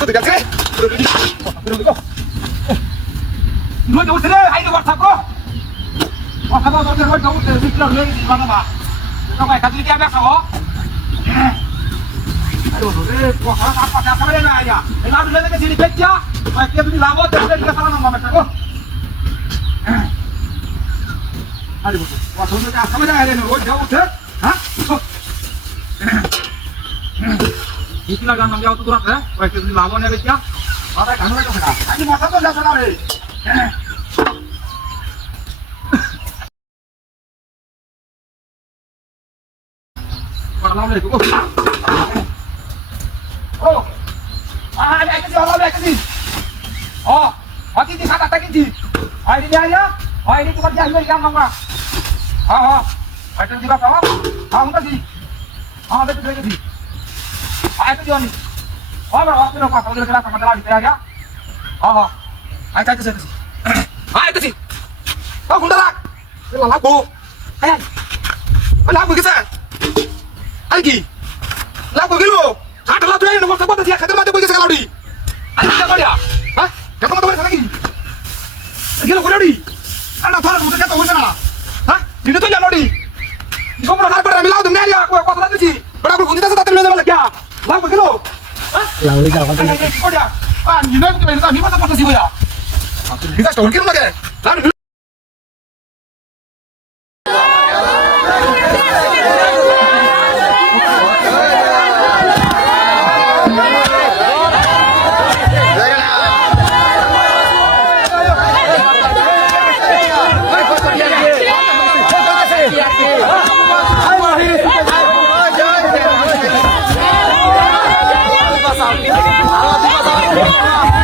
দিকে আছে? নই যাও রে আই যাও থাকো কথা বলতে বলতে নই যাও রে বিক্রা হয়ে গেছে বাবা বা তো ভাই কাজে কি আমি খাও আরে কথা বসো কথা আরে নই যাও উঠে হ্যাঁ ইতনা গান নাম যাও তো তুরন্ত হ্যাঁ ভাই কে তুমি লাভ নেবে क्या মাথা কান লাগে না আজ মাথা তো যাচ্ছে না রে Pagalaw na ito. Oh! Ah, ada kasi, ada kasi. Oh, pagi di sana tadi di. Ah, ini dia ya. Ah, ini cuma dia yang mama. Ah, ah. Ada juga? Ah. Ah, sih. Kundarak. Ini lagu. Ayo. Lagu kita. আর কি? লাগবো গেল আট লাখ টাকা নমস্কার বলতে দিয়া খাতের মাঝে বইছে গালাউডি আর কি করিয়া হ্যাঁ কেমন তো বলছ নাকি গেল করিয়াডি আর, না তোর মুখে কথা হইছে না। হ্যাঁ দিনে তো জানোডি গোমরা হার করে, আমি লাউ তুমি আরিয়া কথা গেল হ্যাঁ লাউড়ি যাও করিয়া আর না নিমা তো করতেছি বইয়া বিকাশ তো কিরম লাগে লাউ হেও এই মাগি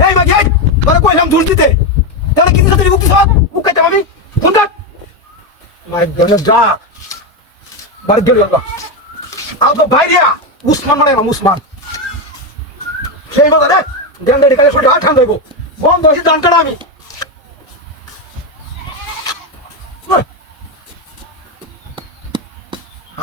এই তোরা কইলাম ঝুল দিতে। তাহলে কি দিতে? মুক্তি সব মুখ খাইতাম আমি ফোন কাট মাই গডনেস ডা বাড়ি গেল বাবা আও তো বাইরিয়া উসমান মানে না উসমান সেই মতো রে গেন্দে ডিকালে সরে আঠান দেবো দান আমি ওই।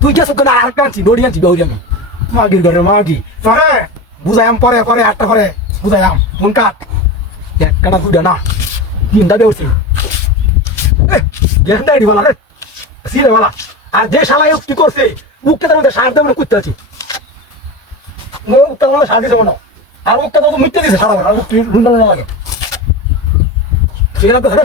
তুই গেছ কেন আর কাঁচি দড়ি আনছি, দৌড়ি আমি মাগির ঘরে মাগি। পরে বুঝাইম পরে পরে, আটটা পরে বুঝাইম ফোন কাট। এক কাটা দুইটা না, তিনটা বেউছি। গেন্দা এডি বলা রে, সিরে বলা। আর যে শালাই উক্তি করছে, উক্তে তার মধ্যে সার দেবে করতে আছি। উক্তা মনে সার দিছে মনে আর উক্তা তো মিথ্যে দিছে, সারা আর উক্তি রুন্ডা না লাগে। ঠিক আছে কিরে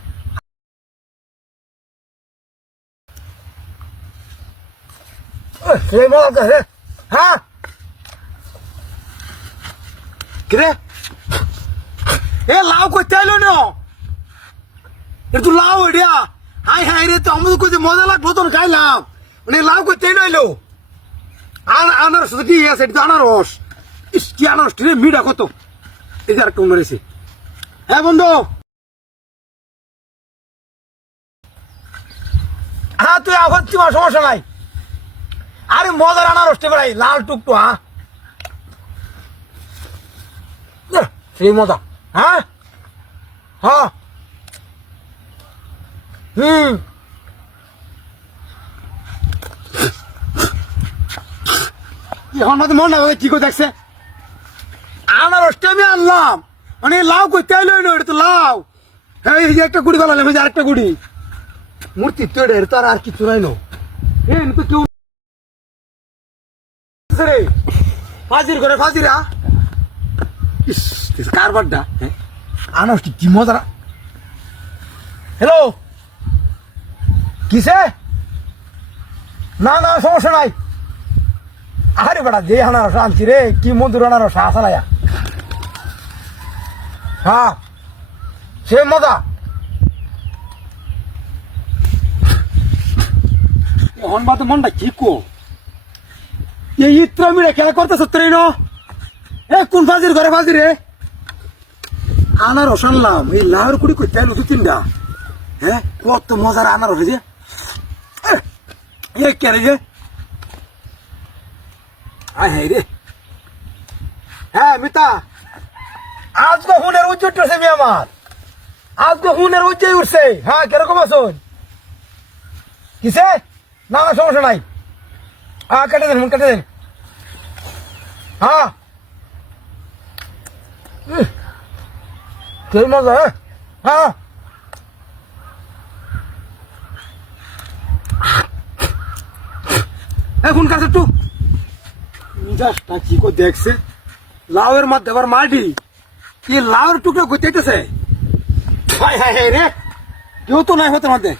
নষ্ট রে ওই, সেই মজা রে হ্যাঁ? কিরে? এ লাউ করতে এলো না? এটা তো লাউ এডিয়া। হাই হাই রে তো আমাদের কইতে মজা লাগল তো খাইলাম মানে লাউ করতে এলো? আনা আনারস তো কি আছে এটা তো আনারস। ইস কি আনারস রে মিঠা কত। এই যে আরেকটা রয়েছে হ্যাঁ বন্ধু? হ্যাঁ তুই আবার তোমার সমস্যা নাই। আরে মজার আনারসটা বেড়াই লাল টুকটু হ্যাঁ? সেই মজা হ্যাঁ? হ্যাঁ। হুম। এখন মনে হয় কি করে দেখছে। আনারসটা আমি আনলাম। মানে লাউ এটা তো লাউ। এই একটা গুড়ি বানালাম আরেকটা গুড়ি। মূর্তি তো এটা তো আর কিছু নাই নো। তো কেউ রে। ফাজির করে ফাজিরা। ইস কারবারটা হ্যাঁ আনারসটি কি মজা হ্যালো কিসে? না না, সমস্যা নাই। আরে বেটা, যে আনারস আনছি রে, কি মধুর আনারস আসালায়া হ্যাঁ সে মজা। হন বাদ মনটা কি কো? এই ইত্রা মিলে খেলা করতেছ ট্রেন এ কোন ফাজির ঘরে ফাজির রে? আনারস আনলাম এই লাউর কুড়ি কই তেল দু তিনটা হ্যাঁ কত মজার আনারস হয়েছে। এ কে রে আয় হাই রে। হ্যাঁ মিতা। আজকে হুনের উঠছে মি আমার। আজকে হুনের উঠছে। হ্যাঁ কীরকম আছেন কিসে? না, সমস্যা নাই। হ্যাঁ কেটে দেন কেটে দেন। হ্যাঁ। কি মজা হ্যাঁ? হ্যাঁ। এখন কাছে একটু? মিজাজটা কি করে দেখছে? লাউয়ের মধ্যে আবার মাটি কি লাউয়ের টুকরো গইতেছে হাই হাই হাই রে। কেউ তো নাই হতে মধ্যে।